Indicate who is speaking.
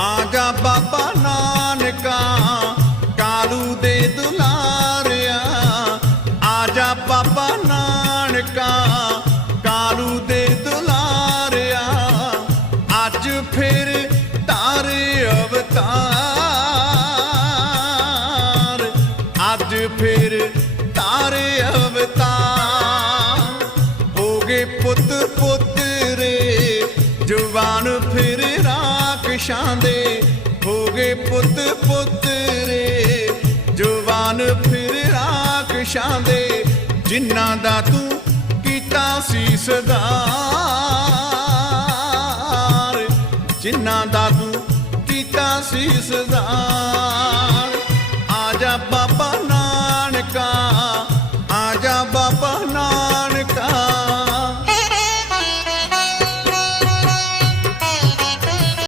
Speaker 1: ਆ ਆਜਾ ਬਾਬਾ ਨਾਨਕਾ, ਕਾਲੂ ਦੇ ਦੁਲਾਰਿਆ। ਆ ਜਾ ਬਾਬਾ ਨਾਨਕਾ, ਕਾਲੂ ਦੇ ਦੁਲਾਰਿਆ। ਅੱਜ ਫਿਰ ਤਾਰੇ ਅਵਤਾਰ। ਅੱਜ ਫਿਰ ਤਾਰੇ ਅਵਤਾਰ। ਹੋ ਗਏ ਪੁੱਤ ਪੁੱਤਰੇ, ਜਵਾਨ ਫਿਰ ਵਿਸ਼ਾਂ ਦੇ ਹੋ ਗਏ ਪੁੱਤ ਪੁੱਤਰੇ। ਜਵਾਨ ਫਿਰ ਆਕਸ਼ਾਂ ਦੇ ਜਿੰਨਾ ਦਾ ਤੂੰ ਕੀਤਾ ਸੀ ਸਦਾਰ। ਜਿਨ੍ਹਾਂ ਦਾ ਤੂੰ ਕੀਤਾ ਸੀ ਸਦਾਰ। ਆ ਬਾਬਾ ਨਾਨਕਾ, ਆ ਜਾ